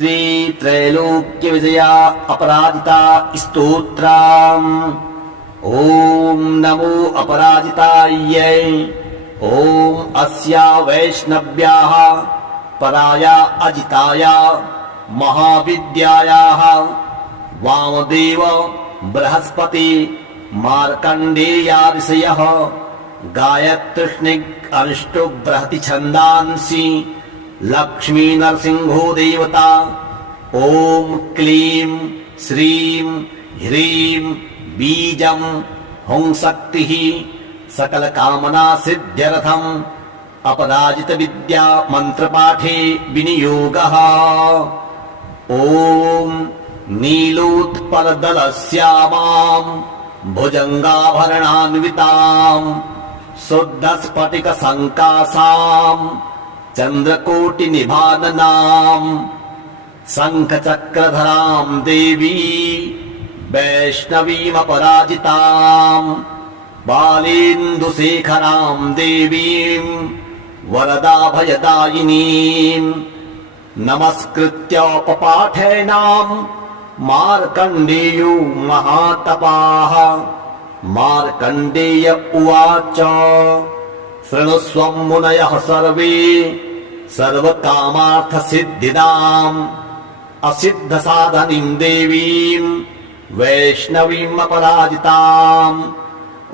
श्री त्रैलोक्य विजया अपराजिता स्तोत्रम्। ओम नमो अपराजितायै। ओम अस्या वैष्णव्याः पराया अजिताया महाविद्यायाः वामदेव बृहस्पति मार्कण्डेयादिशयः गायत्रीष्णिक् अरिष्टो बृहति छन्दांसि लक्ष्मी नरसिंहो देवता। ओम क्लीं श्रीं ह्रीं बीजं हुं शक्तिः सकल कामना सिद्ध्यर्थम् अपराजित विद्या मंत्र पाठे विनियोगः। ओम नीलोत्पलदलश्यामां भुजंगाभरणान्वितां शुद्धस्फटिक संकासां चंद्रकोटि निभाननां शंखचक्रधरां देवी वैष्णवीमपराजितां बालेन्दुशेखरां देवीं वरदाभयदायिनीं नमस्कृत्योपपाठेनां मार्कण्डेयो महातपाः। मार्कण्डेय उवाच शृणुष्व मुनयः सर्वे सर्वकामार्थसिद्धिदाम् असिद्धसाधनीं देवीं वैष्णवीम् अपराजिताम्।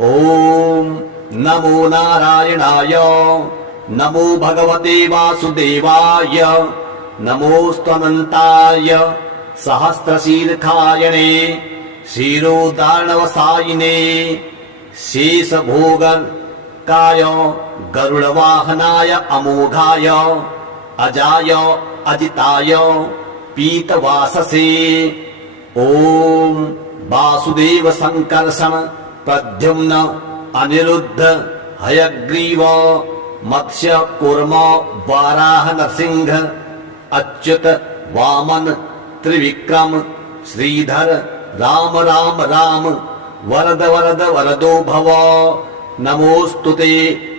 ओम नमो नारायणाय नमो भगवते वासुदेवाय नमोऽस्त्वनन्ताय सहस्रशीर्षायणे क्षीरोदार्णवसायिने शेषभोगकाय गरुडवाहनाय अमोघाय अजाय अजिताय पीतवाससे। ओम वासुदेव संकर्षण प्रद्युम्न अनिरुद्ध हयग्रीव मत्स्य कूर्म वाराह नरसिंह अच्युत वामन त्रिविक्रम श्रीधर राम राम राम वरद वरद वरदो भव।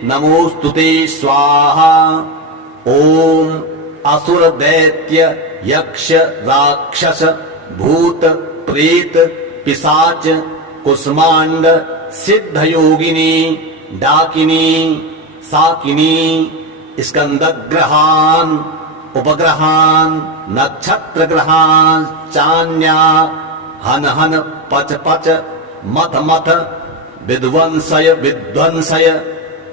नमोस्तुते स्वाहा। ओम असुर दैत्य यक्ष राक्षस भूत प्रेत पिशाच कुष्मांड सिद्ध योगिनी डाकिनी साकिनी स्कंदग्रहान उपग्रहान नक्षत्र ग्रहान चान्या हन हन पच पच मथ मथ विध्वंसय विध्वंसय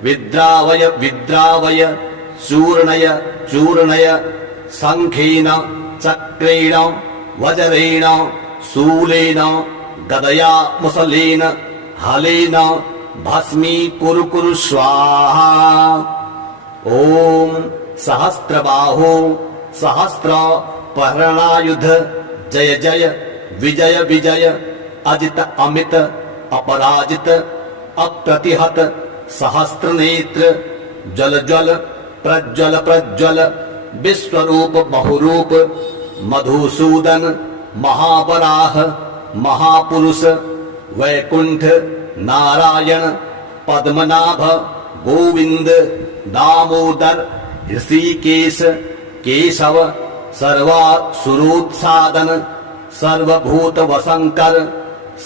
विद्रावय विद्रावय चूर्णय चूर्णय शंखेन चक्रेण वज्रेण शूलेन गदया मुसलेन हलेन भस्मी कुरु कुरु स्वाहा। ओम सहस्रबाहो सहस्र पहरणायुध जय जय विजय विजय अजित अमित अपराजित अप्रतिहत सहस्त्र नेत्र जल जल प्रज्वल प्रज्वल विश्वरूप बहुरूप मधुसूदन महावराह महापुरुष वैकुंठ नारायण पद्मनाभ गोविंद दामोदर ऋषिकेश केशव सर्वासुरोत्सादन सर्वभूत वसंकर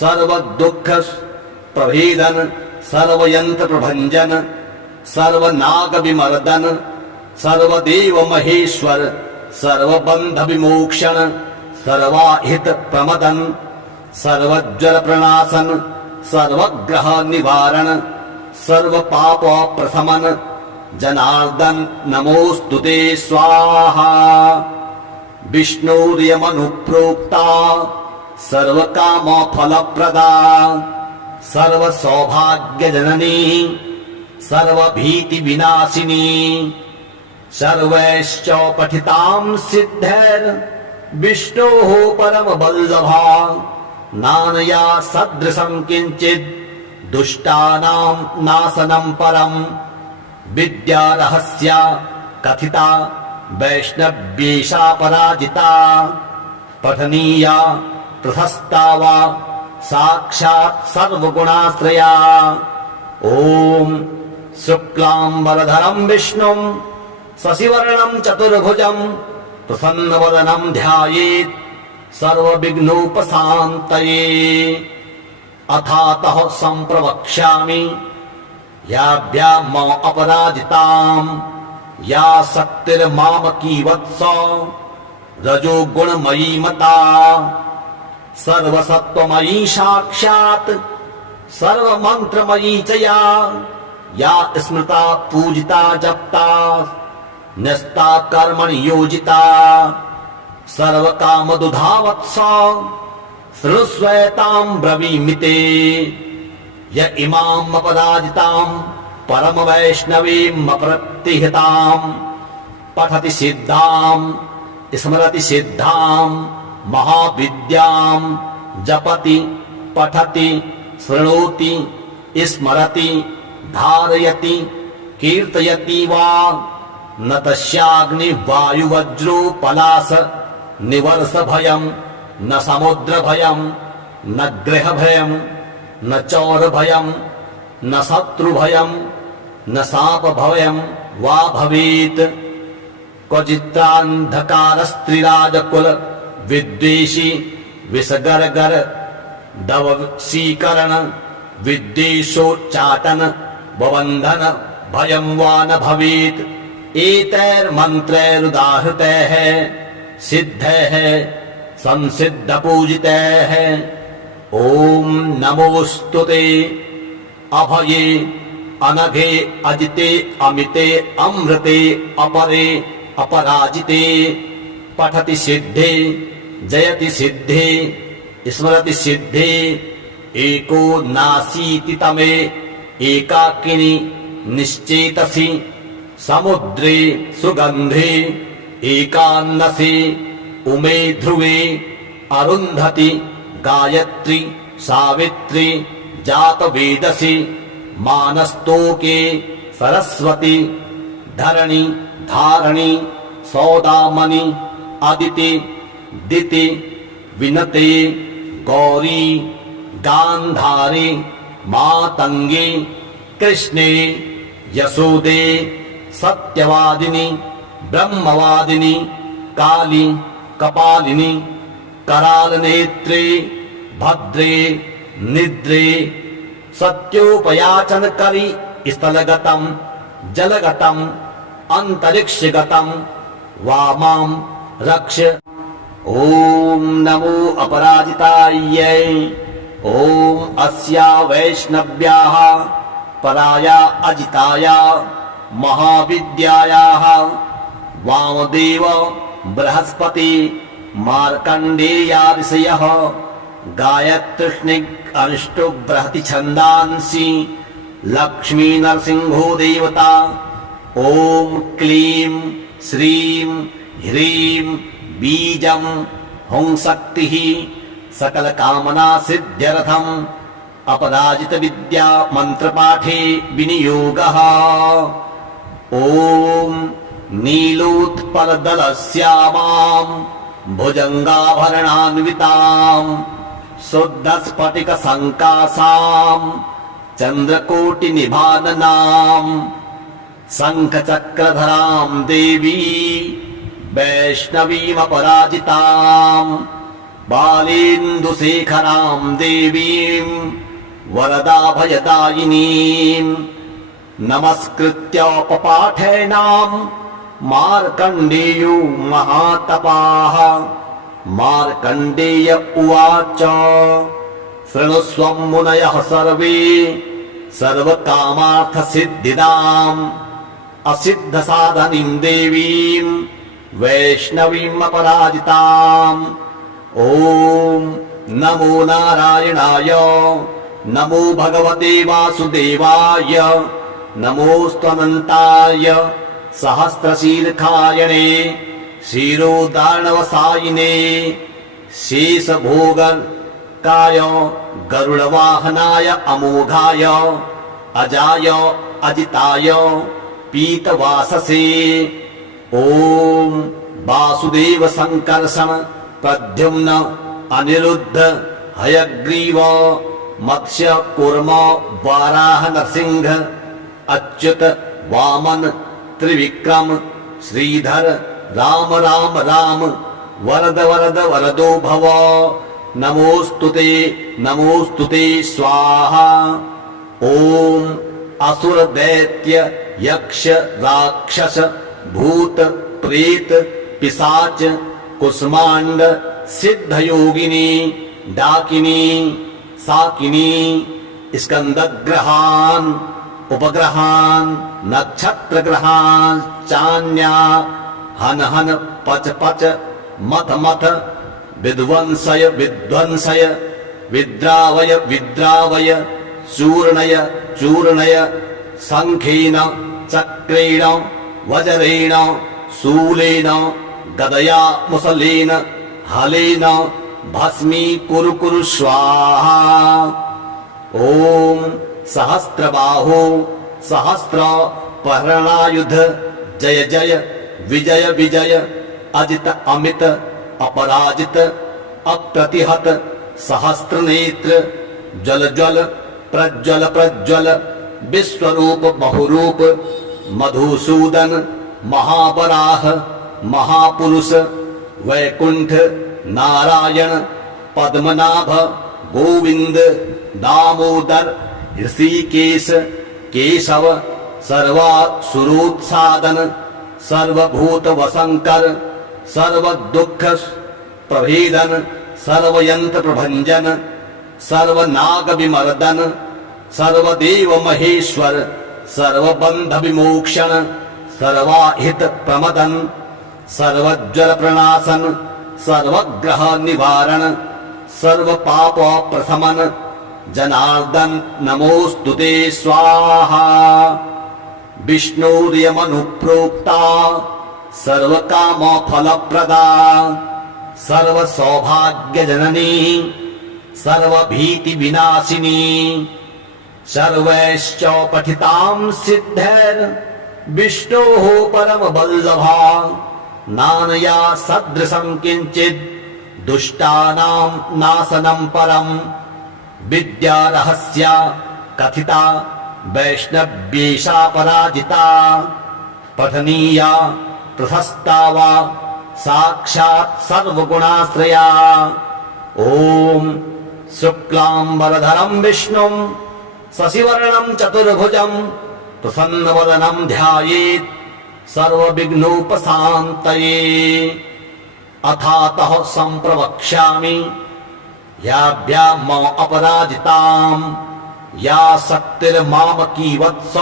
सर्व दुख प्रभेदन सर्वयंत्र प्रभंजन सर्वनाग विमर्दन सर्वदेव महेश्वर सर्वबंध विमोक्षण सर्वाहित प्रमदन सर्वज्वर प्रणाशन सर्वग्रह निवारण सर्व पाप प्रशमन जनार्दन नमोस्तुते स्वाहा। विष्णुर्यमनुप्रोक्ता सर्वकाम फलप्रदा सर्व सौभाग्य जननी सर्वभीति विनाशिनी सर्वैश्च पठितां सिद्धैर् विष्णोः परम वल्लभा नानया सदृशं किंचित् दुष्टानां नाशनं परम् विद्या रहस्या कथिता वैष्णव्येषा पराजिता पठनीया प्रशस्ता वा साक्षात् सर्वगुणाश्रया। ओम शुक्लांबरधरं विष्णुं शशिवर्णं चतुर्भुजं प्रसन्नवदनं ध्यायेत् सर्वविघ्नोपशान्तये। अथातः सम्प्रवक्ष्यामि याभ्याम् अपराजिताम् या शक्तिर्मामकी वत्स रजोगुणमयी मता सर्वसत्त्वमयी साक्षात् सर्वमन्त्रमयी च या स्मृता पूजिता जप्ता न्यस्ता कर्मणि योजिता सर्वकामदुधावत्स शृणुष्वेताम् ब्रवीमि ते। य इमाम् अपराजिताम् परमवैष्णवीम् अप्रतिहताम् पठति सिद्धाम् स्मरति सिद्धाम् महाविद्याम् जपति पठति शृणोति स्मरति धारयति कीर्तयति वा न तस्याग्निवायुवज्रो पलाश निवर्ष भयम् न समुद्र भयम् न गृह भयम् न चौर भयम् न शत्रु भयम् न शाप भयम् वा भवेत्। क्वचित्रान्धकारस्त्रिराजकुल विद्वेषी विषगर्गर दवशीकरण विद्वेषोच्चाटन बबन्धन भयं वा न भवेत्। एतैर्मन्त्रैरुदाहृतैः सिद्धैः संसिद्धपूजितैः ॐ नमोऽस्तुते अभये अनघे अजिते अमिते अमृते अपरे अपराजिते पठति सिद्धे जयति सिद्धे स्मरति सिद्धे एको नासीति तमे एकाकिनी निश्चेतसि समुद्रे सुगन्धे एकान्नसे उमे ध्रुवे अरुन्धति गायत्री सावित्री जातवेदसि मानस्तोके सरस्वती धरणी धारणी सौदामणि अदिति दिति विनते गौरी गान्धारी मातंगी कृष्णे यशोदे सत्यवादिनी ब्रह्मवादिनी काली कपालिनी करालनेत्रे भद्रे निद्रे सत्योपयाचन करी स्थलगतम जलगतम अंतरिक्षगतम वामां रक्ष। ओम नमो अपराजितायै ओम अस्या वैष्णव्याः पराया अजिताया महाविद्यायाः वामदेव बृहस्पति मार्कण्डेयादिशयः गायत्रीष्णिक् अनिष्टो बृहति छन्दांसि लक्ष्मी नरसिंहो देवता ओम क्लीं श्रीं ह्रीं बीजं हुं शक्तिः सकल कामना सिद्ध्यर्थम् अपराजित विद्या मंत्रपाठे विनियोगः। ओम नीलोत्पलदलश्यामां भुजंगाभरणान्वितां शुद्धस्फटिक संकासां चंद्रकोटिनिभाननां शंखचक्रधरां देवी वैष्णवीमपराजितां बालेन्दुशेखरां देवीं वरदाभयदायिनीं नमस्कृत्य पपाठेनां मार्कण्डेयो महातपाः। मार्कण्डेय उवाच शृणुष्व मुनयः सर्वे सर्वकामार्थसिद्धिदाम् असिद्धसाधनीं देवीं वैष्णवीमपराजिताम्। ओम नमो नारायणाय नमो भगवते वासुदेवाय नमोऽस्त्वनन्ताय सहस्रशीर्षायणे क्षीरोदार्णवसायिने शेषभोगकाय गरुडवाहनाय अमोघाय अजाय अजिताय पीतवाससे। ओम वासुदेव संकर्षण प्रद्युम्न अनिरुद्ध हयग्रीव मत्स्य कूर्म वाराह नरसिंह अच्युत वामन त्रिविक्रम श्रीधर राम राम राम वरद वरद वरदो भव नमोस्तुते स्वाहा। ओम असुर दैत्य यक्ष राक्षस भूत प्रेत पिशाच कुष्मांड सिद्ध योगिनी डाकिनी साकिनी स्कंदग्रहान उपग्रहान नक्षत्र ग्रहान चान्या हन हन पच पच मथ मथ विध्वंसय विध्वंसय विद्रावय विद्रावय चूर्णय चूर्णय शंखेन चक्रेण वज्रेण शूलेन गदया मुसलेन हलेन भस्मी कुरु कुरु स्वाहा। ओम सहस्रबाहो सहस्र पहरणायुध जय जय विजय विजय अजित अमित अपराजित अप्रतिहत सहस्त्र नेत्र जल जल प्रज्वल प्रज्वल विश्वरूप बहुरूप मधुसूदन महावराह महापुरुष वैकुंठ नारायण पद्मनाभ गोविंद दामोदर ऋषिकेश केशव सर्वासुरोत्सादन सर्वभूत वसंकर सर्व दुख प्रभेदन सर्वयंत्र प्रभंजन सर्वनाग विमर्दन सर्वदेव महेश्वर सर्वबंध विमोक्षण सर्वाहित प्रमदन सर्वज्वर प्रणाशन सर्वग्रह निवारण सर्व पाप प्रशमन जनार्दन नमोस्तुते स्वाहा। विष्णुर्यमनुप्रोक्ता सर्व काम फलप्रदा सर्व सौभाग्य जननी सर्व भीति विनाशिनी सर्वैश्च पठितां सिद्धैर् विष्णोः परम वल्लभा नानया सदृशं किंचित् दुष्टानां नाशनं परम विद्या रहस्या कथिता वैष्णव्येषा पराजिता पठनीया प्रशस्ता वा साक्षात् सर्वगुणाश्रया। ओम शुक्लांबरधरं विष्णुं शशिवर्णं चतुर्भुजं प्रसन्नवदनं ध्यायेत् सर्वविघ्नोपशान्तये। अथातः सम्प्रवक्ष्यामि याभ्याम् अपराजितां या शक्तिर्मामकी वत्स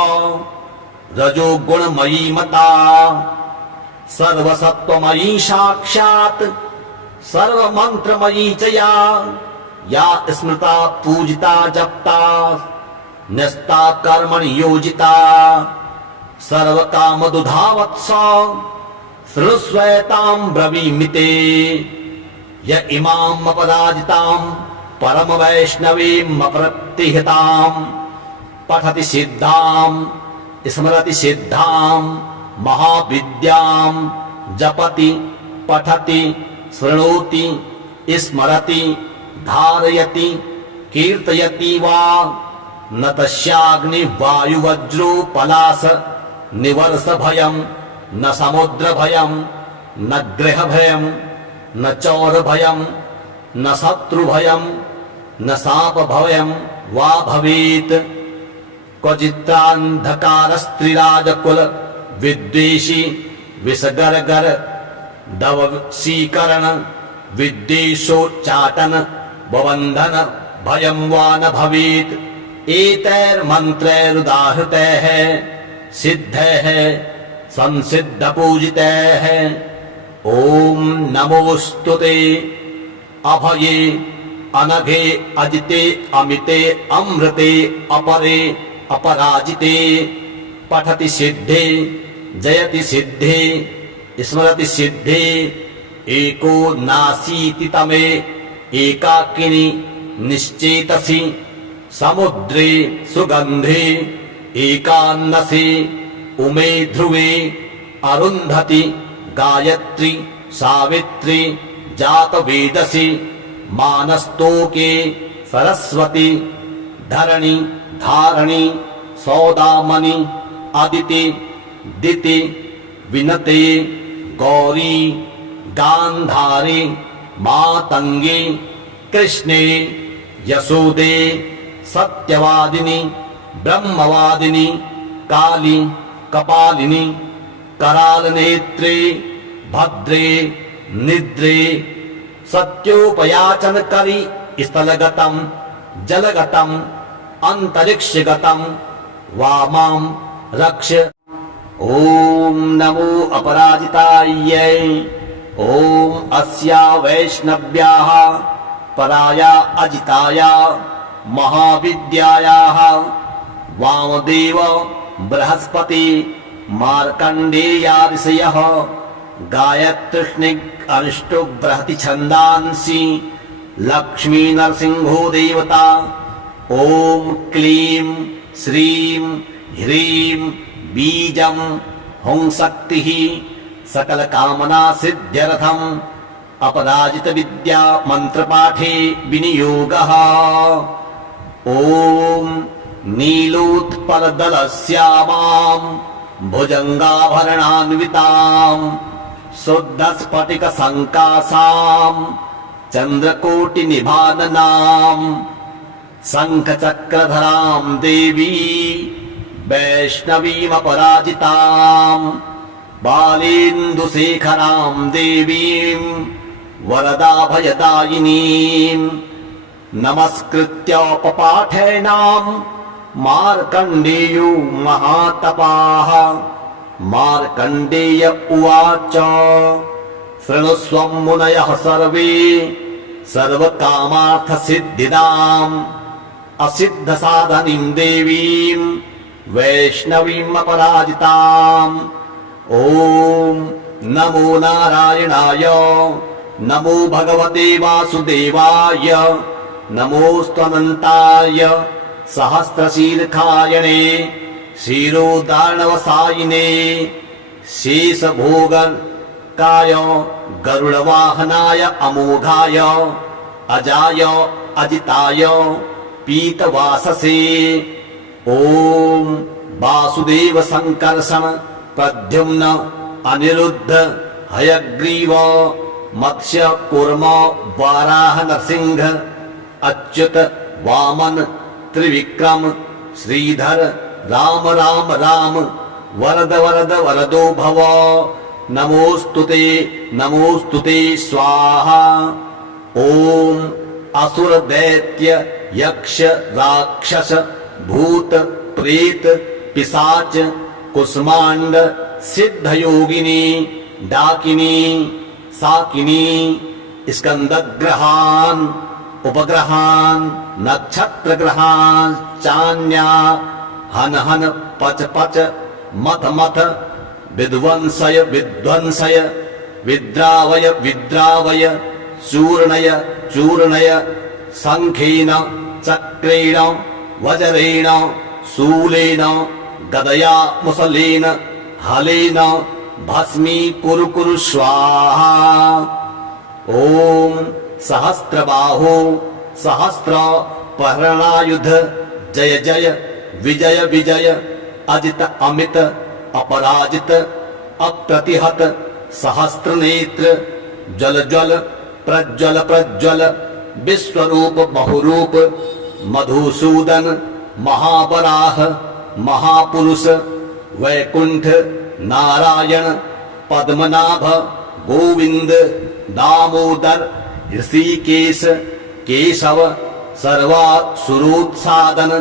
रजोगुणमयी मता सर्वसत्त्वमयी साक्षात् सर्वमन्त्रमयी च या स्मृता पूजिता जप्ता न्यस्ता कर्मणि योजिता सर्वकामदुधा वत्स शृणुष्वेतां ब्रवीमि ते य इमाम् अपराजितां परम वैष्णवीम् अप्रतिहतां पठति सिद्धां स्मरति सिद्धां महाविद्यां जपति पठति शृणोति स्मरति धारयति कीर्तयति वा न तस्याग्नि वायुवज्रो पलाश निवर्ष भयं न समुद्र भयं न गृह भयं न चौर भयं न शत्रु भयं न साप भयं वा भवेत्। क्वचित्रान्धकारस्त्रिराजकुल विद्वेषी विषगर्गर दवशीकरण विद्वेषोच्चाटन बबन्धन भयं वा न भवेत्। एतैर्मन्त्रैरुदाहृतैः सिद्धैः संसिद्ध पूजितैः ओम नमोस्तुते अभये अनघे अजिते अमिते अमृते अपरे अपराजिते पठति सिद्धे जयति सिद्धे स्मरति सिद्धे एको नासीति तमे एकाकिनी निश्चेतसि समुद्रे सुगंधे एकान्नसे उमे ध्रुवे अरुन्धति गायत्री सावित्री जातवेदसी मानस्तोके सरस्वती धरणी धारणी सौदामणि अदिति दिति विनते गौरी गांधारी मातंगी कृष्णे यशोदे सत्यवादिनी ब्रह्मवादिनी काली कपालिनी कराल नेत्रे भद्रे निद्रे सत्योपयाचन करी स्थलगतम जलगतम अंतरिक्षगतम वामां रक्ष। ओम नमो अपराजितायै। ओम अस्या वैष्णव्याः पराया अजिताया महाविद्यायाः वामदेव बृहस्पति मार्कण्डेया ऋषयः गायत्रीष्णिक अनुष्टुप बृहति छन्दांसि लक्ष्मी नरसिंहो देवता। ओम क्लीं श्रीं ह्रीं बीजं हुं शक्तिः सकल कामना सिद्ध्यर्थम अपराजित विद्या मंत्र पाठे विनियोगः। ओम नीलोत्पलदलश्यामां भुजंगाभरणान्वितां शुद्ध स्फटिक संकासां चंद्रकोटि निभाननां शंख चक्रधरां देवी वैष्णवीं अपराजितां बालेन्दुशेखरां देवीं वरदाभयदायिनीं नमस्कृत्योपपाठेनां मार्कण्डेयो महातपाः। मार्कण्डेय उवाच शृणुष्वं मुनयः सर्वे सर्वकामार्थसिद्धिदाम् असिद्धसाधनीं देवीं वैष्णवीम् अपराजिताम्। ओम नमो नारायणाय नमो भगवते वासुदेवाय नमोऽस्त्वनन्ताय सहस्रशीर्षायणे क्षीरोदार्णवसायिने शेषभोगकाय गरुडवाहनाय अमोघाय अजाय अजिताय पीतवाससे। ओम वासुदेव संकर्षण प्रद्युम्न अनिरुद्ध हयग्रीव मत्स्य कूर्म वाराह नरसिंह अच्युत वामन त्रिविक्रम श्रीधर राम राम राम वरद वरद वरदो भव। नमोस्तुते स्वाहा। ओम असुर दैत्य यक्ष राक्षस भूत प्रेत पिशाच कुष्मांड सिद्ध योगिनी डाकिनी साकिनी स्कंदग्रहान उपग्रहान नक्षत्र ग्रहान चान्या हन हन पच पच मथ मथ विध्वंसय विध्वंसय विद्रावय विद्रावय चूर्णय चूर्णय शंखेन चक्रेण वज्रेण शूलेन गदया मुसलेन हलेन भस्मी कुरु कुरु स्वाहा। ओम सहस्रबाहो सहस्र पहरणायुध जय जय विजय विजय अजित अमित अपराजित अप्रतिहत सहस्त्र नेत्र जल जल प्रज्वल प्रज्वल विश्वरूप बहुरूप मधुसूदन महावराह महापुरुष वैकुंठ नारायण पद्मनाभ गोविंद दामोदर ऋषिकेश केशव सर्वासुरोत्सादन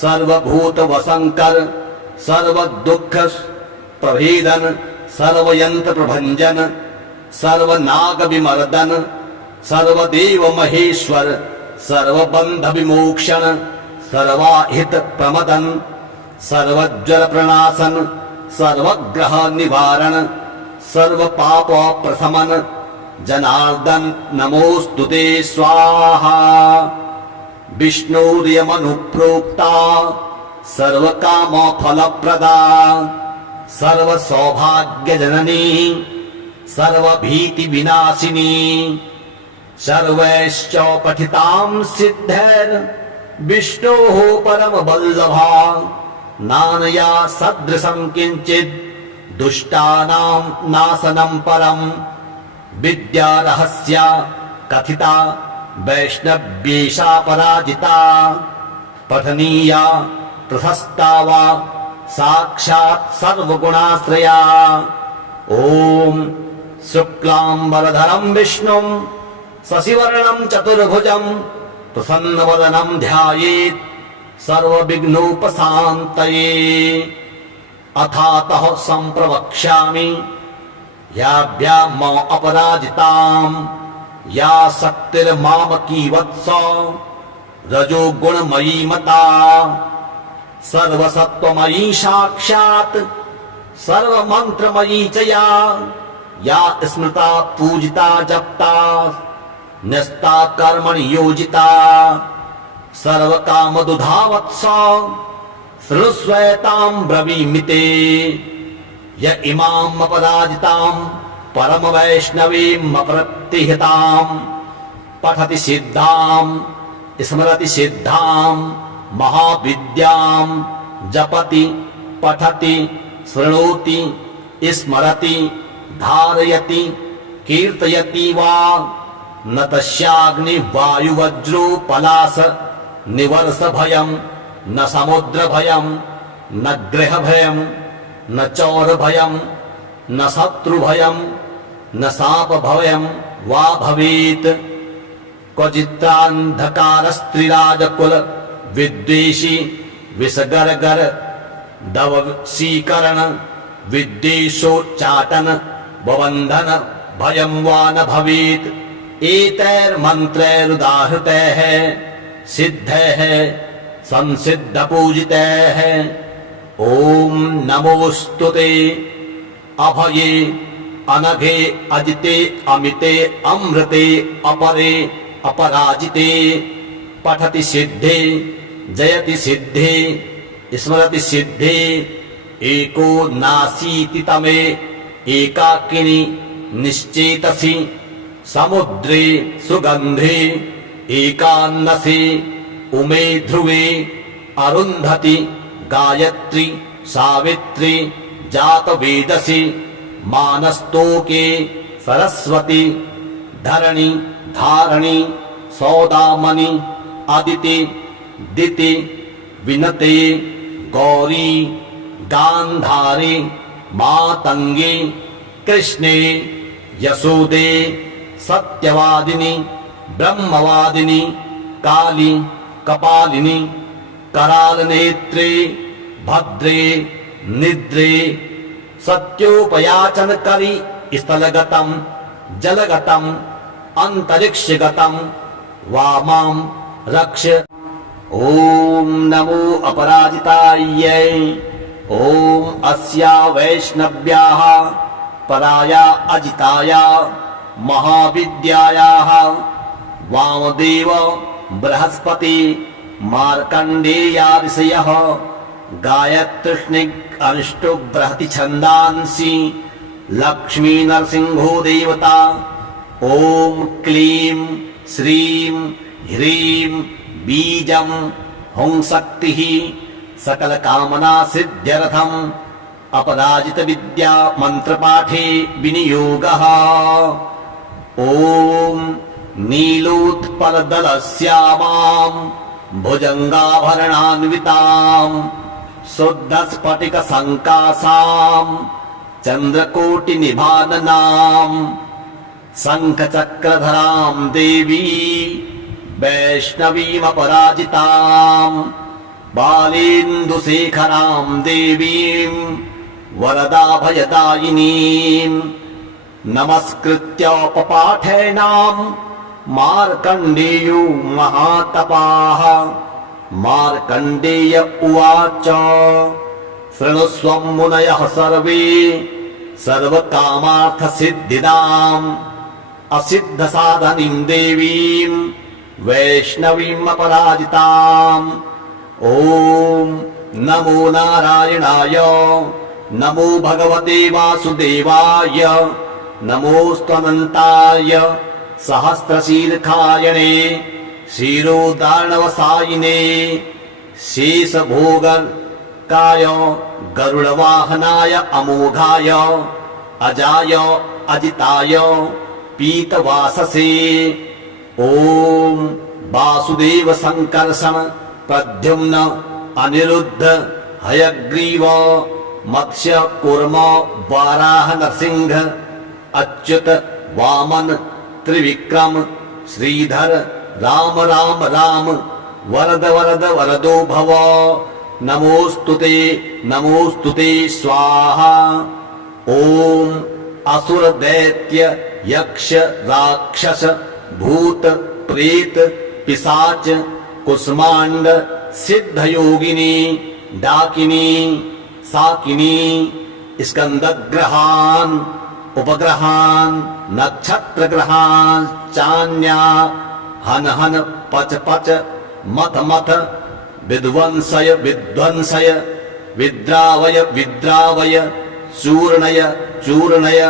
सर्वभूत वसंकर सर्व दुख प्रभेदन सर्वयंत्र प्रभंजन सर्वनाग विमर्दन सर्वदेव महेश्वर सर्वबंध विमोक्षण सर्वाहित प्रमदन सर्वज्वर प्रणाशन सर्वग्रह निवारण सर्व पाप प्रशमन जनार्दन नमोस्तुते स्वाहा। विष्णुर्यमनुप्रोक्ता सर्व काम फलप्रदा सर्व सौभाग्य जननी सर्व भीति विनाशिनी सर्वैश्च पठितां सिद्धैर् विष्णोः परम वल्लभा नानया सदृशं किंचित् दुष्टानां नाशनं परं विद्या रहस्या कथिता वैष्णव्येषा पराजिता पठनीया प्रशस्ता वा साक्षात् सर्वगुणाश्रया। ओम शुक्लांबरधरं विष्णुं शशिवर्णं चतुर्भुजं प्रसन्नवदनं ध्यायेत् सर्वविघ्नोपशान्तये। अथातः सम्प्रवक्ष्यामि याभ्याम् अपराजिताम् या शक्तिर्मामकी वत्स रजोगुणमयी मता सर्वसत्त्वमयी साक्षात् सर्वमन्त्रमयी च या स्मृता पूजिता जप्ता न्यस्ता कर्मणि योजिता सर्वकामदुधावत्स शृणुष्वेतां ब्रवीमि ते। य इमाम् अपराजितां परमवैष्णवीम् अप्रतिहतां पठति सिद्धां स्मरति सिद्धां महाविद्यां जपति पठति शृणोति स्मरति धारयति कीर्तयति वा न तस्याग्निवायुवज्रो पलाश निवर्ष भयं न समुद्र भयं न गृह भयं न चौर भयं न शत्रु भयं न शाप भयं वा भवेत्। क्वचित्रान्धकारस्त्रिराजकुल विद्वेषी विषगर्गर दवशीकरण विद्वेषोच्चाटन बबन्धन भयं वा न भवेत्। एतैर्मन्त्रैरुदाहृतैः सिद्धैः संसिद्धपूजितैः ॐ नमोऽस्तुते अभये अनघे अजिते अमिते अमृते अपरे अपराजिते पठति सिद्धे जयति सिद्धे स्मरति सिद्धे एको नासीति तमे एकाकिनी निश्चेतसि समुद्रे सुगंधे एकान्नसे उमे ध्रुवे अरुन्धति गायत्री सावित्री जातवेदसि मानस्तोके सरस्वती धरणी धारणी सौदामणि अदिति दिति विनते गौरी गांधारी मातंगी कृष्णे यशोदे सत्यवादिनी ब्रह्मवादिनी काली कपालिनी कराल नेत्रे भद्रे निद्रे सत्योपयाचन करी स्थलगतम जलगतम अंतरिक्षगतम वामां रक्ष। ओम नमो अपराजितायै। ओम अस्या वैष्णव्याः पराया अजिताया महाविद्यायाः वामदेव बृहस्पति मार्कण्डेयादिशयः गायत्रीष्णिक् अरिष्टो बृहति छन्दांसि लक्ष्मी नरसिंहो देवता। ओम क्लीं श्रीं ह्रीं बीजं हुं शक्तिः सकल कामना सिद्ध्यर्थम् अपराजित विद्या मंत्रपाठे विनियोगः। ओम नीलोत्पलदलश्यामां भुजंगाभरणान्वितां शुद्धस्फटिक संकासां चंद्रकोटिनिभाननां शंखचक्रधरां देवी वैष्णवीमपराजितां बालेन्दुशेखरां देवीं वरदाभयदायिनीं नमस्कृत्य पपाठेनां मार्कण्डेयो महातपाः। मार्कण्डेय उवाच शृणुष्व मुनयः सर्वे सर्वकामार्थसिद्धिदाम् असिद्धसाधनीं देवीं वैष्णवीम् अपराजिताम्। ओम नमो नारायणाय नमो भगवते वासुदेवाय नमोऽस्त्वनन्ताय सहस्रशीर्षायणे क्षीरोदार्णवसायिने शेषभोग काय गरुड़वाहनाय अमोघाय अजाय अजिताय पीतवाससे ओम वासुदेव संकर्षण प्रद्युम्न अनिरुद्ध हयग्रीव मत्स्य कूर्म वाराह नरसिंह अच्युत वामन त्रिविक्रम श्रीधर राम राम राम वरद वरद वरदो भव नमोस्तुते स्वाहा। ओम असुर दैत्य यक्ष राक्षस भूत प्रेत पिशाच कुष्मांड सिद्ध योगिनी डाकिनी साकिनी स्कंदग्रहान उपग्रहान नक्षत्र ग्रहान चान्या हन हन पच पच मथ मथ विध्वंसय विध्वंसय विद्रावय विद्रावय चूर्णय चूर्णय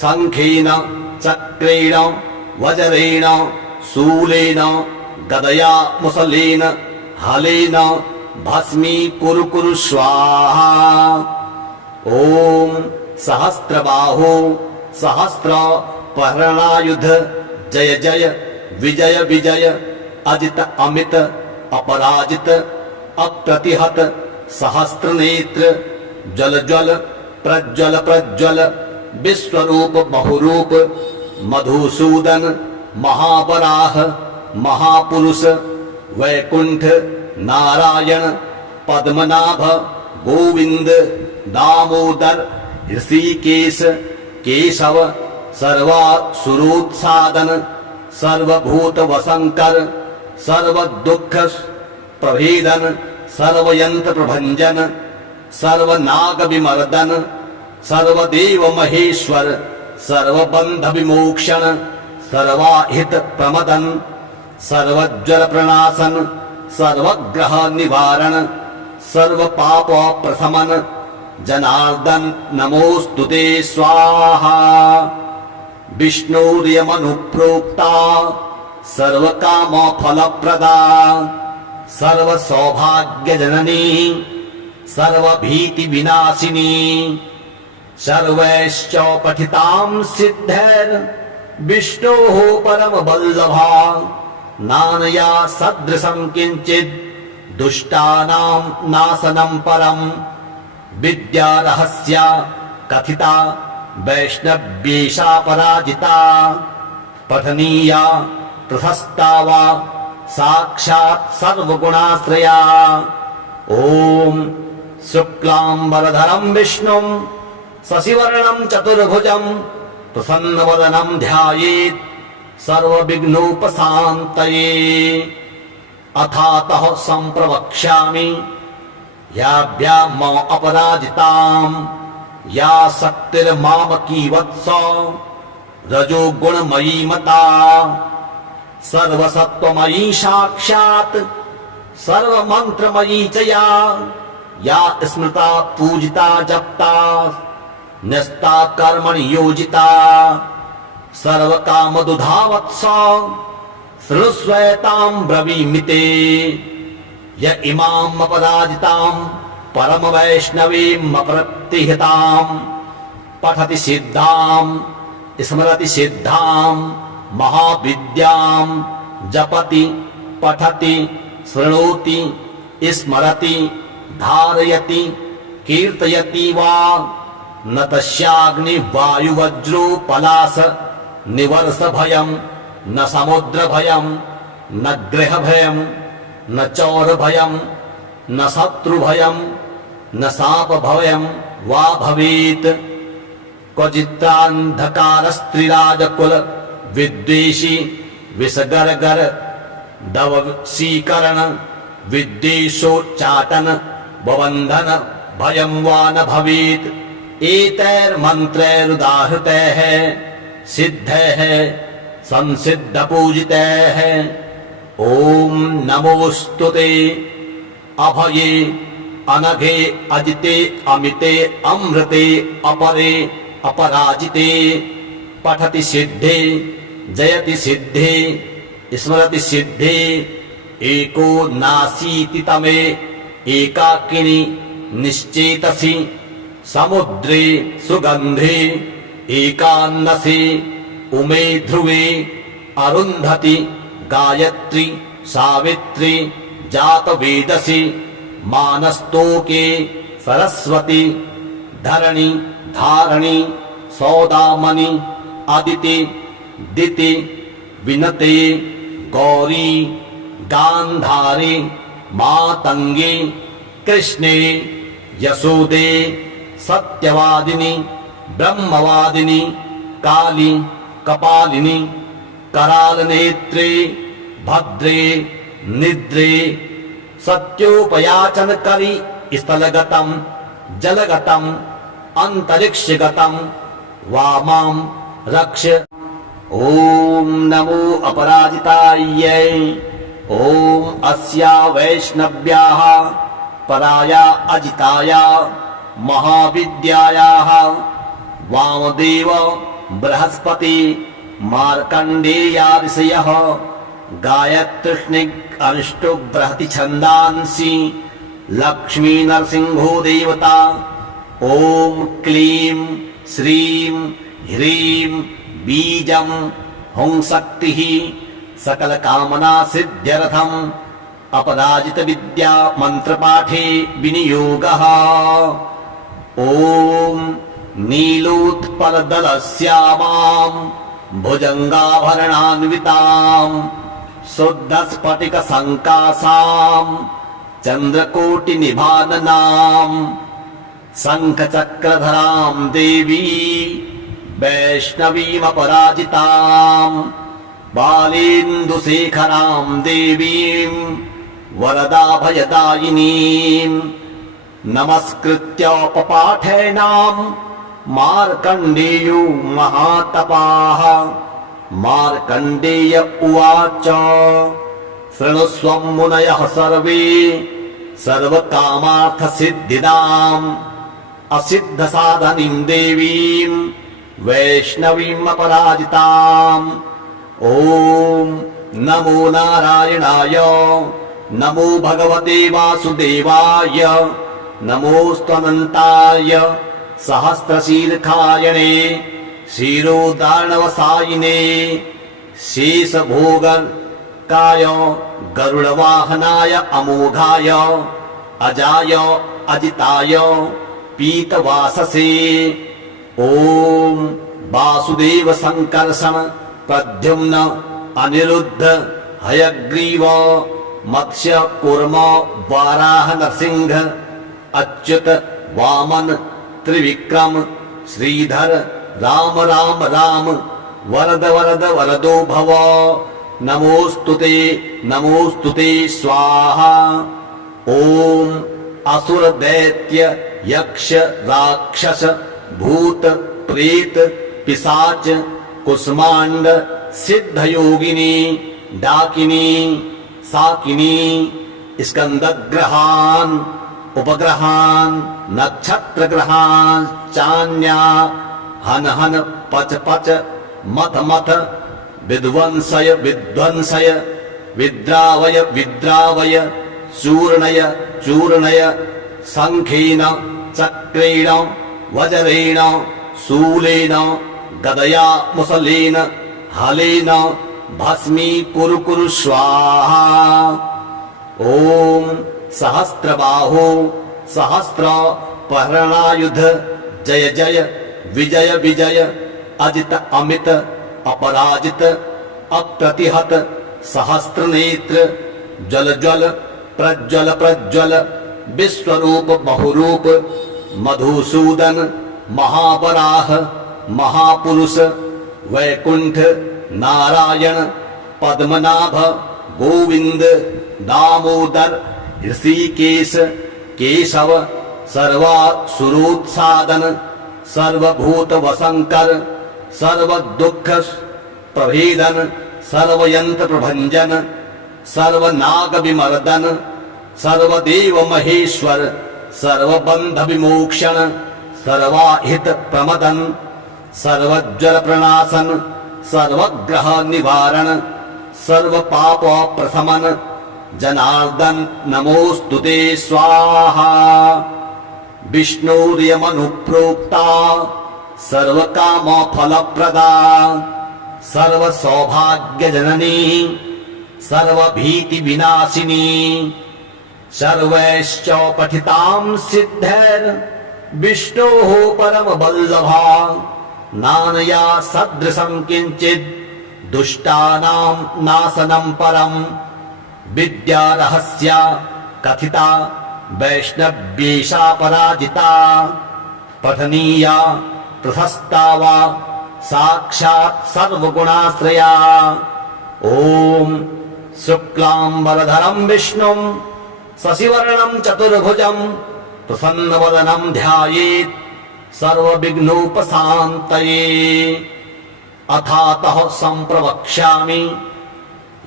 शंखेन चक्रेण वज्रेण शूलेन गदया मुसलेन हलेन भस्मी कुरु कुरु स्वाहा। ओम सहस्रबाहो सहस्र पहरणायुध जय जय विजय विजय अजित अमित अपराजित अप्रतिहत सहस्त्र नेत्र जल जल प्रज्वल प्रज्वल विश्वरूप बहुरूप मधुसूदन महावराह महापुरुष वैकुंठ नारायण पद्मनाभ गोविंद दामोदर ऋषिकेश केशव सर्वासुरोत्सादन सर्वभूत वसंकर सर्व दुख प्रभेदन सर्वयंत्र प्रभंजन सर्वनाग विमर्दन सर्वदेव महेश्वर सर्वबंध विमोक्षण सर्वाहित प्रमदन सर्वज्वर प्रणाशन सर्वग्रह निवारण सर्व पाप प्रशमन जनार्दन नमोस्तुते स्वाहा। विष्णुर्यमनुप्रोक्ता सर्व काम फलप्रदा सर्व सौभाग्य जननी सर्व भीति विनाशिनी सर्वैश्च पठितां सिद्धैर् विष्णोः परम वल्लभा नानया सदृशं किंचित् दुष्टानां नाशनं परम विद्या रहस्या कथिता वैष्णव्येषा पराजिता पठनीया प्रशस्ता वा साक्षात् सर्वगुणाश्रया। ओम शुक्लांबरधरं विष्णुं शशिवर्णं चतुर्भुजं प्रसन्नवदनं ध्यायेत् सर्वविघ्नोपशान्तये। अथातः संप्रवक्ष्यामि याभ्यां मम अपराजितां या शक्तिर्मामकी वत्स रजोगुणमयी मता सर्वसत्त्वमयी साक्षात् सर्वमन्त्रमयी च या स्मृता पूजिता जप्ता न्यस्ता कर्मणि योजिता सर्वकामदुधा वत्स शृणुष्वेतां ब्रवीमि ते य इमाम् अपराजितां परम वैष्णवीम् अप्रतिहतां पठति सिद्धां स्मरति सिद्धां महाविद्यां जपति पठति शृणोति स्मरति धारयति कीर्तयति वा न तस्याग्नि वायुवज्रो पलाश निवर्ष भयं न समुद्र भयं न गृह भयं न चौर भयं न शत्रु भयं न शाप भयं वा भवेत्। क्वचित्रान्धकारस्त्रिराजकुल विद्वेषी विषगर्गर दवशीकरण विद्वेषोच्चाटन बबंधन भयं वा न भवेत्। एतैर्मन्त्रैरुदाहृतैः सिद्धैः संसिद्ध पूजितैः ओम नमोस्तुते अभये अनघे अजिते अमिते अमृते अपरे अपराजिते पठति सिद्धे जयति सिद्धे स्मरति सिद्धे एको नासीति तमे एकाकिनी निश्चेतसि समुद्रे सुगन्धे एकान्नसे उमे ध्रुवे अरुन्धति गायत्री सावित्री जातवेदसि मानस्तोके सरस्वती धरणी धारणी सौदामणि अदिति दिति विनते गौरी गांधारी मातंगी कृष्णे यशोदे सत्यवादिनी ब्रह्मवादिनी काली कपालिनी करालनेत्रे भद्रे निद्रे सत्योपयाचन करी स्थलगतम जलगतम अंतरिक्षगतम वामां रक्ष। ओम नमो अपराजितायै। ओम अस्या वैष्णव्याः पराया अजिताया महाविद्यायाः वामदेव बृहस्पति मार्कण्डेया ऋषयः गायत्रीष्णिक अनुष्टुप बृहति छन्दांसि लक्ष्मी नरसिंहो देवता। ओम क्लीं श्रीं ह्रीं बीजं हुं शक्तिः सकल कामना सिद्ध्यर्थम अपराजित विद्या मंत्र पाठे विनियोगः। ओम नीलोत्पलदलश्यामां भुजंगाभरणान्वितां शुद्धस्फटिक संकासां चंद्रकोटिनिभाननां शंखचक्रधरां देवी वैष्णवीमपराजितां बालेन्दुशेखरां देवीं वरदाभयदायिनीं नमस्कृत्य पपाठेनां मार्कण्डेयो महातपाः। मार्कण्डेय उवाच शृणुष्व मुनयः सर्वे सर्वकामार्थसिद्धिदाम् असिद्धसाधनीं देवीं वैष्णवीम् अपराजिताम्। ओम नमो नारायणाय नमो भगवते वासुदेवाय नमोऽस्त्वनन्ताय सहस्रशीर्षायणे क्षीरोदार्णवसायिने शेषभोगकाय गरुडवाहनाय अमोघाय अजाय अजिताय पीतवाससे। ओम वासुदेव संकर्षण प्रद्युम्न अनिरुद्ध हयग्रीव मत्स्य कूर्म वाराह नरसिंह अच्युत वामन त्रिविक्रम श्रीधर राम राम राम वरद वरद वरदो भव। नमोस्तुते स्वाहा। ओम असुर दैत्य यक्ष राक्षस भूत प्रेत पिशाच कुष्मांड सिद्ध योगिनी डाकिनी साकिनी स्कंदग्रहान उपग्रहान नक्षत्र ग्रहान चान्या हन हन पच पच मथ मथ विध्वंसय विध्वंसय विद्रावय विद्रावय चूर्णय चूर्णय शंखेन चक्रेण वज्रेण शूलेन गदया मुसलेन हलेन भस्मी कुरु कुरु स्वाहा। ओम सहस्रबाहो सहस्र पहरणायुध जय जय विजय विजय अजित अमित अपराजित अप्रतिहत सहस्त्र नेत्र जल जल प्रज्वल प्रज्वल विश्वरूप बहुरूप मधुसूदन महावराह महापुरुष वैकुंठ नारायण पद्मनाभ गोविंद दामोदर ऋषिकेश केशव सर्वासुरोत्सादन सर्वभूत वसंकर सर्व दुख प्रभेदन सर्वयंत्र प्रभंजन सर्वनाग विमर्दन सर्वदेव महेश्वर सर्वबंध विमोक्षण सर्वाहित प्रमदन सर्वज्वर प्रणाशन सर्वग्रह निवारण सर्व पाप प्रशमन जनार्दन नमोस्तुते स्वाहा। विष्णुर्यमनुप्रोक्ता सर्वकामफलप्रदा सर्वसौभाग्यजननी सर्वभीतिविनाशिनी सर्वैश्च पठितां सिद्धैर्विष्णोः परमवल्लभा नानया सदृशं किञ्चित् दुष्टानां नाशनं परम् विद्या रहस्या कथिता वैष्णव्येषा पराजिता पठनीया प्रशस्ता वा साक्षात् सर्वगुणाश्रया। ओम शुक्लांबरधरं विष्णुं शशिवर्णं चतुर्भुजं प्रसन्नवदनं ध्यायेत् सर्वविघ्नोपशान्तये। अथातः सम्प्रवक्ष्यामि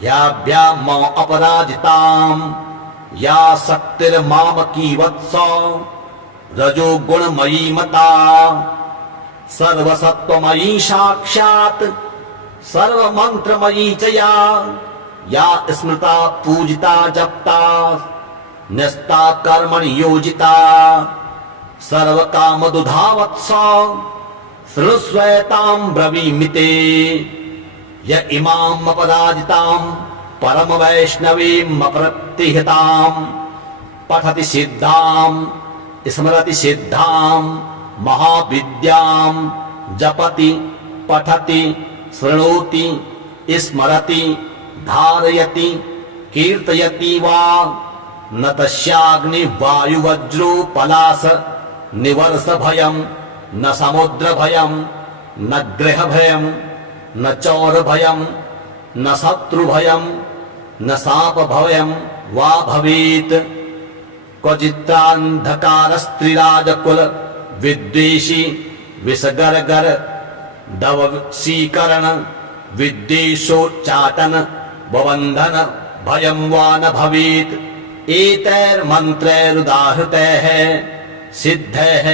याभ्याम् अपराजितां या शक्तिर्मामकी वत्स रजोगुणमयी मता सर्वसत्त्वमयी साक्षात् सर्वमन्त्रमयी च या स्मृता पूजिता जप्ता न्यस्ता कर्मणि योजिता सर्वकामदुधावत्स शृणुष्वेतां ब्रवीमि ते य इमाम् अपराजितां परमवैष्णवीम् अप्रतिहतां पठति सिद्धां स्मरति सिद्धां महाविद्यां जपति पठति शृणोति स्मरति धारयति कीर्तयति वा न तस्याग्निवायुवज्रो पलाश निवर्ष भयं न समुद्र भयं न गृह भयं न चौर भयं न शत्रु भयं न शाप भयं वा भवेत्। क्वचित्रान्धकारस्त्रिराजकुल विद्वेषी विषगर्गर दवशीकरण विद्वेषोच्चाटन बबन्धन भयं वा न भवेत्। एतैर्मन्त्रैरुदाहृतैः सिद्धैः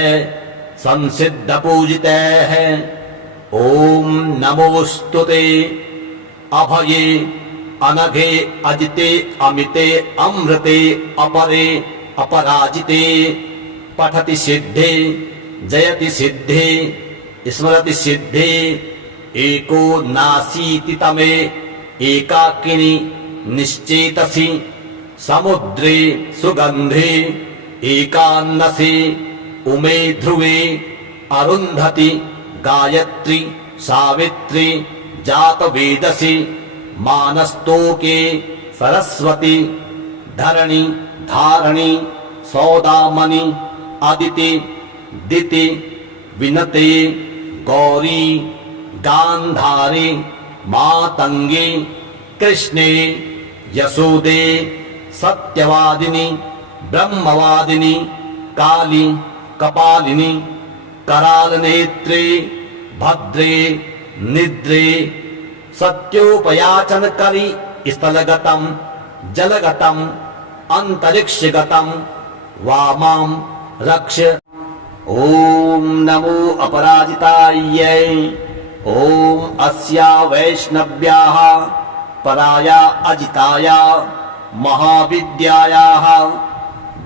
संसिद्धपूजितैः ॐ नमोऽस्तुते अभये अनघे अजिते अमिते अमृते अपरे अपराजिते पठति सिद्धे जयति सिद्धे स्मरति सिद्धे एको नासीति तमे एकाकिनी निश्चेतसि समुद्रे सुगंधे एकान्नसे उमे ध्रुवे अरुन्धति गायत्री सावित्री जातवेदसि मानस्तोके सरस्वती धरणी धारणी सौदामणि अदिति दिति विनते गौरी गांधारी मातंगे कृष्णे यशोदे सत्यवादिनी ब्रह्मवादिनी काली कपालिनी करालनेत्रे भद्रे निद्रे सत्योपयाचन करी स्थलगतम जलगतम अंतरिक्षगतम वामां रक्ष। ओम नमो अपराजितायै ओम अस्या वैष्णव्याः पराया अजिताया महाविद्यायाः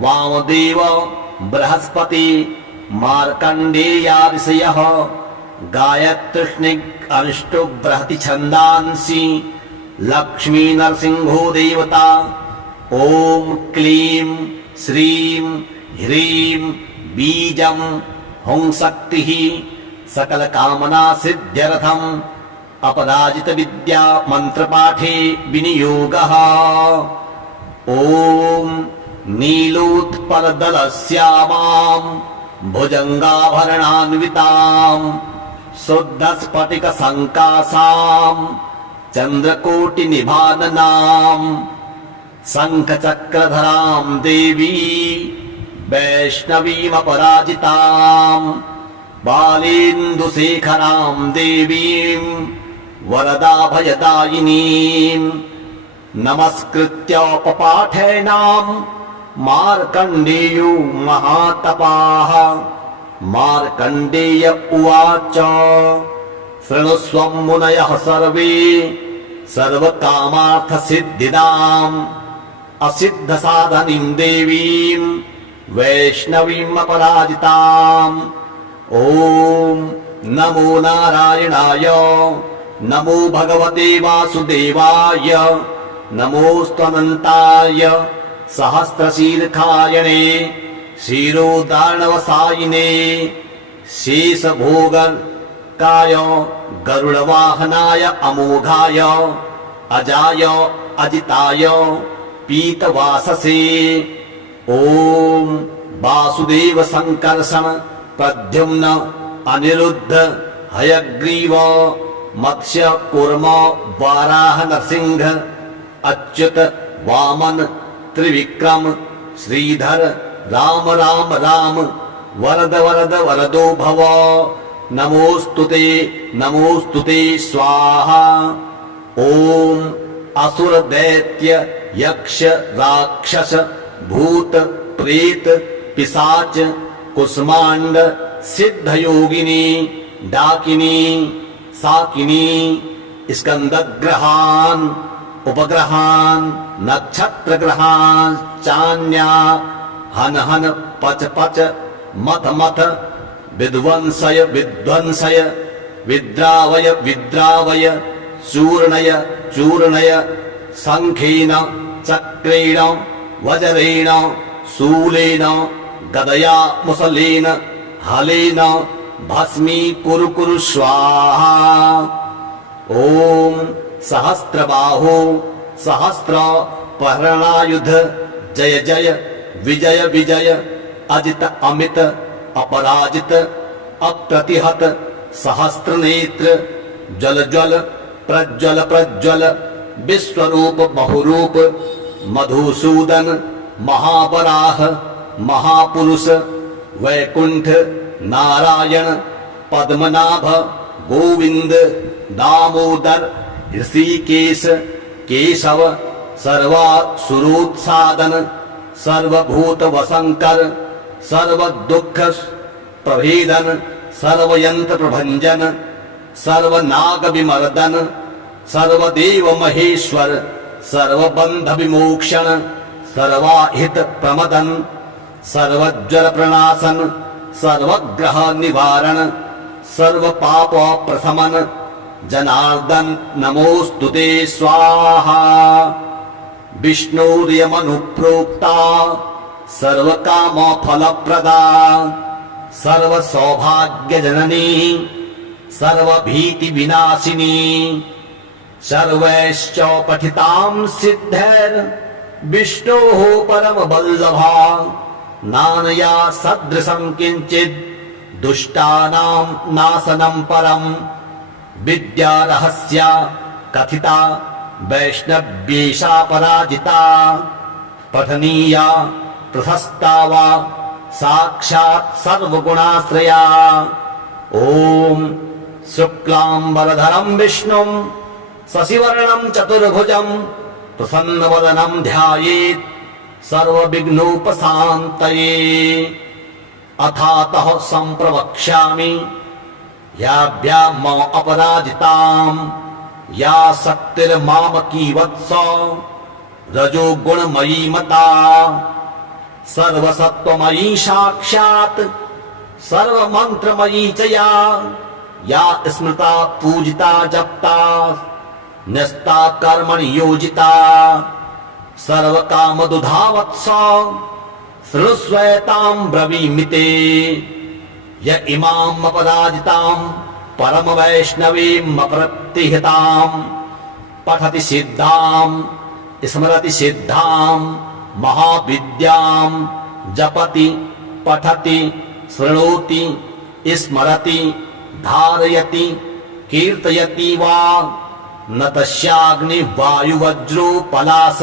वामदेव बृहस्पति मार्कण्डेया ऋषयः गायत्रीष्णिक् अनुष्टुप् बृहति छन्दांसि लक्ष्मी नरसिंहो देवता। ओम क्लीं श्रीं ह्रीं बीजं हुं शक्तिः सकल कामना सिद्ध्यर्थम् अपराजित विद्या मंत्रपाठे विनियोगः। ओम नीलोत्पलदलश्यामां भुजंगाभरणान्वितां शुद्धस्फटिकसङ्कासां चन्द्रकोटिनिभाननां शङ्खचक्रधरां देवी वैष्णवीमपराजितां बालेन्दुशेखरां देवीं वरदाभयदायिनीं नमस्कृत्योपपाठेनां मार्कण्डेयो महातपाः। मार्कण्डेय उवाच शृणुष्वं मुनयः सर्वे सर्वकामार्थसिद्धिदाम् असिद्धसाधनीं देवीं वैष्णवीम् अपराजिताम्। ॐ नमो नारायणाय, नमो भगवते वासुदेवाय, नमोऽस्त्वनन्ताय सहस्रशीर्षायणे क्षीरोदार्णवसायिने शेषभोगकाय गरुडवाहनाय अमोघाय अजाय अजिताय पीतवाससे। ॐ वासुदेव संकर्षण प्रद्युम्न अनिरुद्ध हयग्रीव मत्स्य कूर्म वाराह नरसिंह अच्युत वामन त्रिविक्रम श्रीधर राम राम राम वरद वरद वरदो भव। नमोस्तुते स्वाहा। ॐ असुर दैत्य यक्ष राक्षस भूत प्रेत पिशाच कुष्मांड सिद्ध योगिनी डाकिनी साकिनी स्कंदग्रहान उपग्रहान नक्षत्र ग्रहान चान्या हन हन पच पच मथ मथ विध्वंसय विध्वंसय विद्रावय विद्रावय चूर्णय चूर्णय शंखेन चक्रेण वज्रेण शूलेन गदया मुसलेन हलेन भस्मी कुरु कुरु स्वाहा। ॐ सहस्रबाहो सहस्र पहरणायुध जय जय विजय विजय अजित अमित अपराजित अप्रतिहत सहस्त्र नेत्र जल जल प्रज्वल प्रज्वल विश्वरूप बहुरूप मधुसूदन महावराह महापुरुष वैकुंठ नारायण पद्मनाभ गोविंद दामोदर ऋषिकेश केशव सर्वासुरोत्सादन सर्वभूत वसंकर सर्वदुःख प्रभेदन सर्वयंत्र प्रभंजन सर्वनाग विमर्दन सर्वदेव महेश्वर सर्वबंध विमोक्षण सर्वाहित प्रमदन सर्वज्वर प्रणाशन सर्वग्रह निवारण सर्व पाप प्रशमन जनार्दन नमोस्तुते स्वाहा। विष्णुर्यमनुप्रोक्ता सर्व काम फलप्रदा सर्व सौभाग्य जननी सर्व भीति विनाशिनी सर्वैश्च पठितां सिद्धैर् विष्णोः परम वल्लभा नानया सदृशं किंचित् दुष्टानां नाशनं परम् विद्या रहस्या कथिता वैष्णव्येषा पराजिता पठनीया प्रशस्ता वा साक्षात् सर्वगुणाश्रया। ॐ शुक्लांबरधरं विष्णुं शशिवर्णं चतुर्भुजं प्रसन्नवदनं ध्यायेत् सर्वविघ्नोपशान्तये। अथातः सम्प्रवक्ष्यामि याभ्याम् अपराजिताम् या शक्तिर्मामकी वत्स रजोगुणमयी मता सर्वसत्त्वमयी साक्षात् सर्वमन्त्रमयी च या स्मृता पूजिता जप्ता न्यस्ता कर्मणि योजिता सर्वकामदुधा वत्स शृणुष्वेतां ब्रवीमि ते। य इमाम् अपराजिताम् परम वैष्णवीम् अप्रतिहताम् पठति सिद्धाम् स्मरति सिद्धाम् महाविद्याम् जपति पठति शृणोति स्मरति धारयति कीर्तयति वा न तस्याग्नि वायुवज्रो पलाश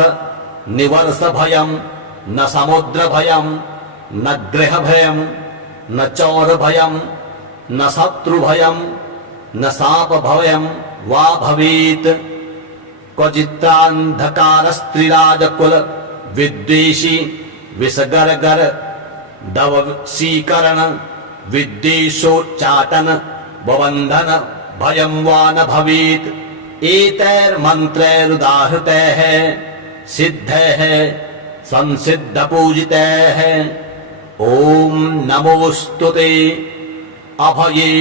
निवर्ष भयम् न समुद्र भयम् न गृह भयम् न चौर भयम् न शत्रु भयम् न साप भयम् वा भवेत्। क्वचित्रान्धकारस्त्रिराजकुल विद्वेषी विषगर्गर दवशीकरण विद्वेषोच्चाटन बबन्धन भयं वा न भवेत्। एतैर्मन्त्रैरुदाहृतैः सिद्धैः संसिद्ध पूजितैः ओम नमोस्तुते अभये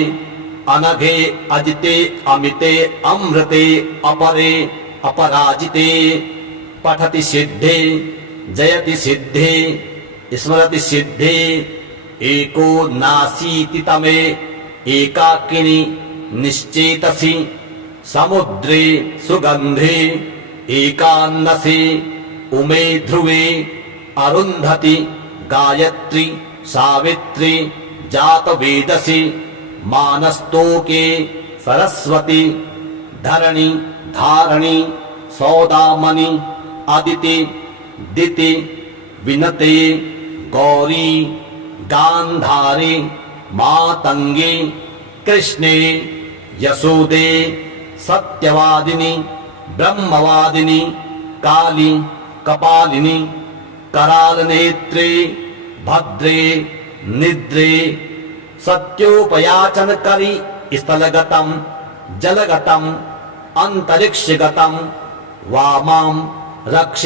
अनघे अजिते अमिते अमृते अपरे अपराजिते पठति सिद्धे जयति सिद्धे स्मरति सिद्धे एको नासीति तमे एकाकिनी निश्चेतसि समुद्रे सुगंधे एकान्नसे उमे ध्रुवे अरुन्धति गायत्री सावित्री जातवेदसि मानस्तोके सरस्वती धरणी धारणी सौदामणि अदिति दिति विनते गौरी गांधारी मातंगे कृष्णे यशोदे सत्यवादिनी ब्रह्मवादिनी काली कपालिनी कराल नेत्रे भद्रे निद्रे सत्योपयाचन करी स्थलगतम जलगतम अंतरिक्षगतम वामां रक्ष।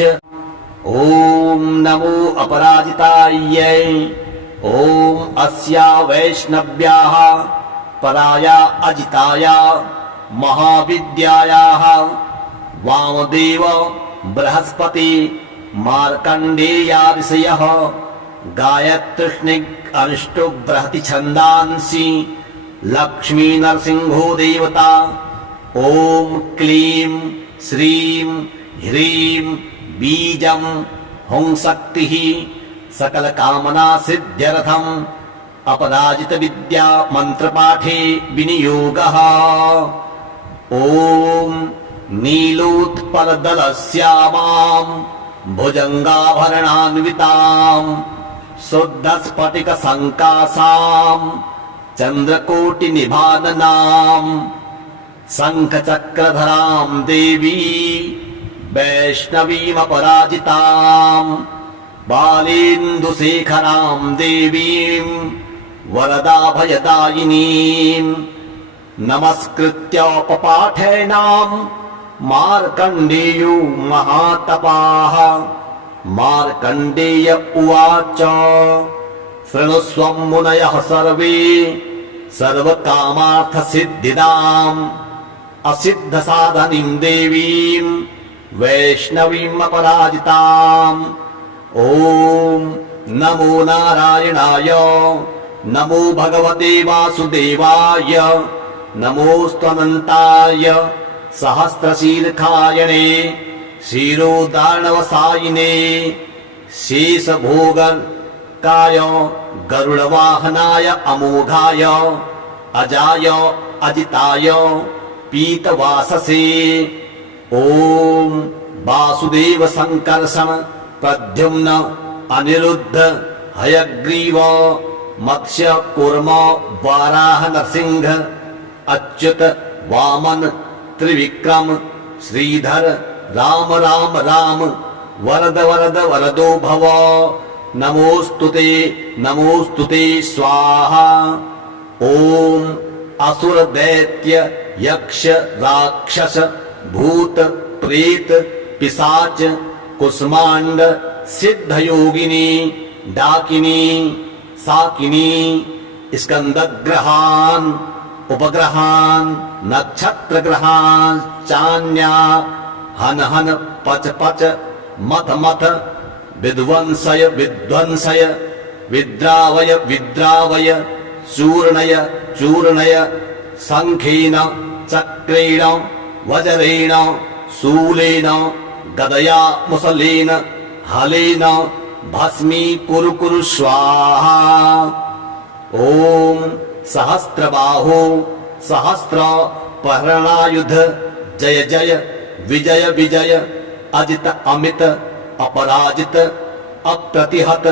ओम नमो अपराजितायै ओम अस्या वैष्णव्याः पराया अजिताया महाविद्यायाः वामदेव बृहस्पति मार्कण्डेया ऋषयः गायत्रीष्णिक अनुष्टुप बृहति छन्दांसि लक्ष्मी नरसिंहो देवता। ओम क्लीं श्रीं ह्रीं बीजं हुं शक्तिः सकल कामना सिद्ध्यर्थम अपराजित विद्या मंत्र पाठे विनियोगः। ओम नीलोत्पलदलश्यामां भुजंगाभरणान्वितां शुद्धस्फटिक संकासां चंद्रकोटिनिभाननां शंखचक्रधरां देवी वैष्णवीमपराजितां बालेन्दुशेखरां देवीं वरदाभयदायिनीं नमस्कृत्य पपाठेनां मार्कण्डेयो महातपाः। मार्कण्डेय उवाच शृणुष्व मुनयः सर्वे सर्वकामार्थसिद्धिदाम् असिद्धसाधनीं देवीं वैष्णवीम् अपराजिताम्। ओम नमो नारायणाय नमो भगवते वासुदेवाय नमोऽस्त्वनन्ताय सहस्रशीर्षायणे क्षीरोदार्णवसायिने शेषभोगकाय गरुडवाहनाय अमोघाय अजाय अजिताय पीतवाससे। ओम वासुदेव संकर्षण प्रद्युम्न अनिरुद्ध हयग्रीव मत्स्य कूर्म वाराह नरसिंह अच्युत वामन त्रिविक्रम श्रीधर राम राम राम वरद वरद वरदो भव। नमोस्तुते स्वाहा। ओम असुर दैत्य यक्ष राक्षस भूत प्रेत पिशाच कुष्मांड सिद्ध योगिनी डाकिनी साकिनी स्कंदग्रहान उपग्रहान नक्षत्र ग्रहान चान्या हन हन पच पच मथ मथ विध्वंसय विध्वंसय विद्रावय विद्रावय चूर्णय चूर्णय शंखेन चक्रेण वज्रेण शूलेन गदया मुसलेन हलेन भस्मी कुरु कुरु स्वाहा। ओम सहस्रबाहो सहस्र पहरणायुध जय जय विजय विजय अजित अमित अपराजित अप्रतिहत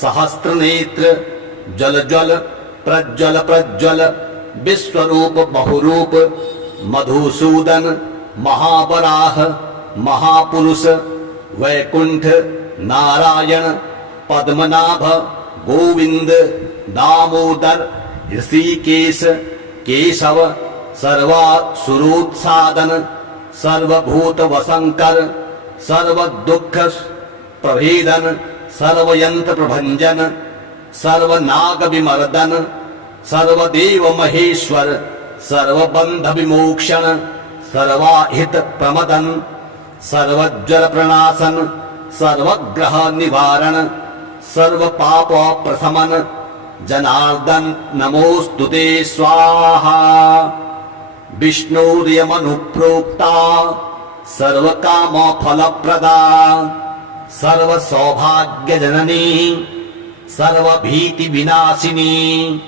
सहस्त्र नेत्र जल जल प्रज्वल प्रज्वल विश्वरूप बहुरूप मधुसूदन महावराह महापुरुष वैकुंठ नारायण पद्मनाभ गोविंद दामोदर ऋषिकेश केशव सर्वासुरोत्सादन सर्वभूत वसंकर सर्व दुख प्रभेदन सर्वयंत्र प्रभंजन सर्वनाग विमर्दन, सर्वदेव महेश्वर, सर्वबंध विमोक्षण, सर्वाहित प्रमदन, सर्वज्वर प्रणाशन, सर्वग्रह निवारण, सर्व पाप प्रशमन, जनार्दन नमोस्तुते स्वाहा। विष्णुर्यमनुप्रोक्ता सर्व काम फलप्रदा, सर्व सौभाग्य जननी, सर्व भीति विनाशिनी,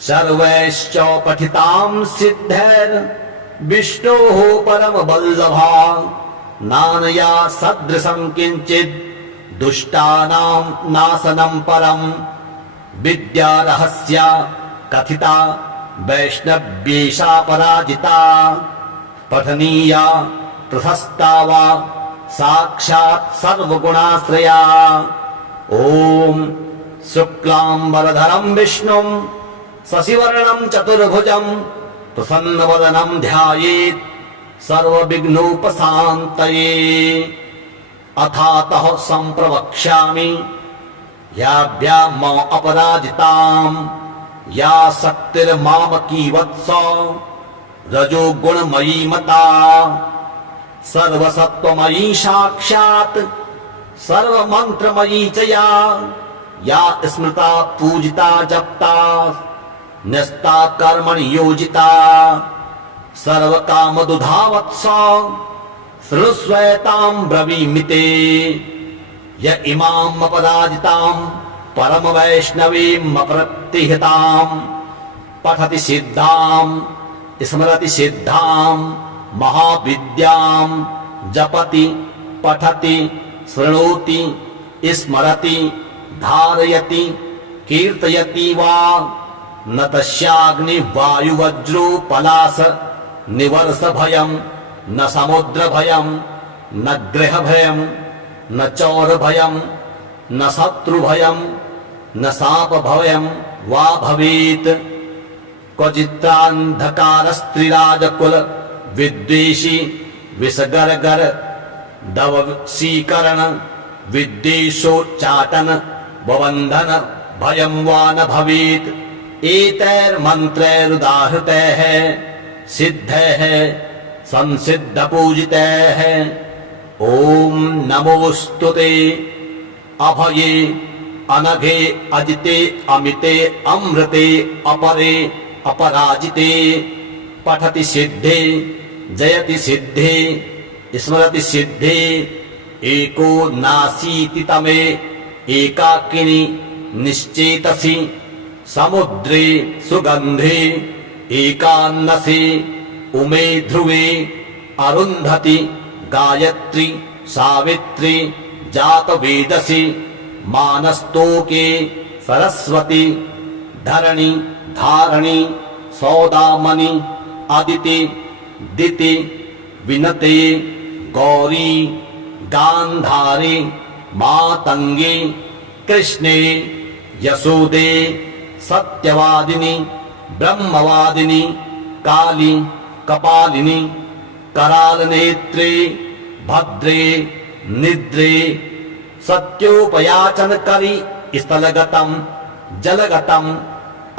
सर्वैश्च पठितां सिद्धैर् विष्णोः परम वल्लभा, नानया सदृशं किंचित् दुष्टानां नाशनं परम। विद्या रहस्या कथिता वैष्णव्येषा पराजिता, पठनीया प्रशस्ता वा साक्षात् सर्वगुणाश्रया। ओम शुक्लांबरधरं विष्णुं शशिवर्णं चतुर्भुजं, प्रसन्नवदनं ध्यायेत् सर्वविघ्नोपशान्तये। अथातः संप्रवक्ष्यामि याभ्याम् अपराजितां, या शक्तिर्मामकी वत्स रजोगुणमयी मता, सर्वसत्त्वमयी साक्षात् सर्वमन्त्रमयी च या स्मृता पूजिता जप्ता, न्यस्ता कर्मणि योजिता, सर्वकामदुधा वत्स शृणुष्वेतां ब्रवीमि ते। य इमाम् अपराजितां परम वैष्णवीम् अप्रतिहतां, पठति सिद्धां स्मरति सिद्धां महाविद्यां, जपति पठति शृणोति स्मरति धारयति कीर्तयति वा, न तस्याग्नि वायुवज्रो पलाश निवर्ष भयं, न समुद्र भयं, न गृह भयं, न चौर भयं, न शत्रु भयं, न शाप भयं वा भवेत्। क्वचित्रान्धकारस्त्रिराजकुल विद्वेषी विषगर्गर दवशीकरण, विद्वेषोच्चाटन बबन्धन भयं वा न भवेत्। एतैर्मन्त्रैरुदाहृतैः सिद्धैः संसिद्ध पूजितैः। ओम नमोस्तुते अभये अनघे अजिते अमिते अमृते अपरे अपराजिते, पठति सिद्धे जयति सिद्धे स्मरति सिद्धे, एको नासीति तमे एकाकिनी निश्चेतसि, समुद्रे सुगंधे एकान्नसे उमे ध्रुवे, अरुन्धति गायत्री सावित्री जातवेदसी, मानस्तोके सरस्वती धरणी धारणी सौदामणि अदिति दिति विनते गौरी गांधारी मातंगी कृष्णे यशोदे सत्यवादिनी ब्रह्मवादिनी काली कपालिनी कराल नेत्रे भद्रे निद्रे, सत्योपयाचन करी स्थलगतम जलगतम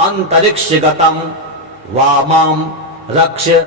अंतरिक्षगतम वामां रक्ष